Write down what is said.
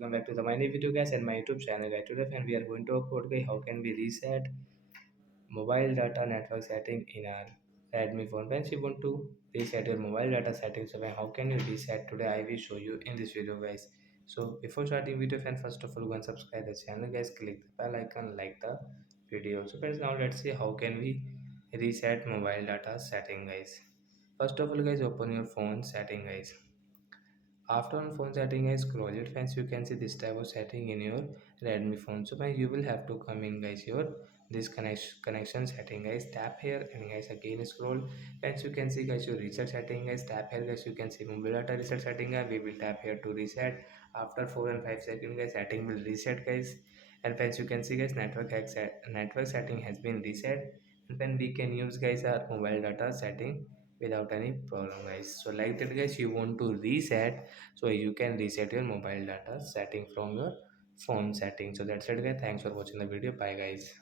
welcome back to the my new video guys and my YouTube channel guys. Today friend, we are going to talk about guys, how can we reset mobile data network setting in our Redmi phone. When you want to reset your mobile data settings, so how can you reset? Today I will show you in this video guys. So before starting video friend, first of all go and subscribe the channel guys, click the bell icon, like the video. So friends, now let's see how can we reset mobile data setting guys. First of all guys, open your phone setting guys. After on phone setting, I scroll it friends, you can see this type of setting in your Redmi phone. So guys, you will have to come in guys your this connection setting guys, tap here and guys again scroll. Friends, you can see guys your reset setting guys, tap here guys, you can see mobile data reset setting guys. We will tap here to reset. After 4 and 5 seconds guys, setting will reset guys. And friends, you can see guys network setting has been reset. And then we can use guys our mobile data setting without any problem guys. So like that guys, you want to reset, so you can reset your mobile data setting from your phone setting. So that's it guys, thanks for watching the video, bye guys.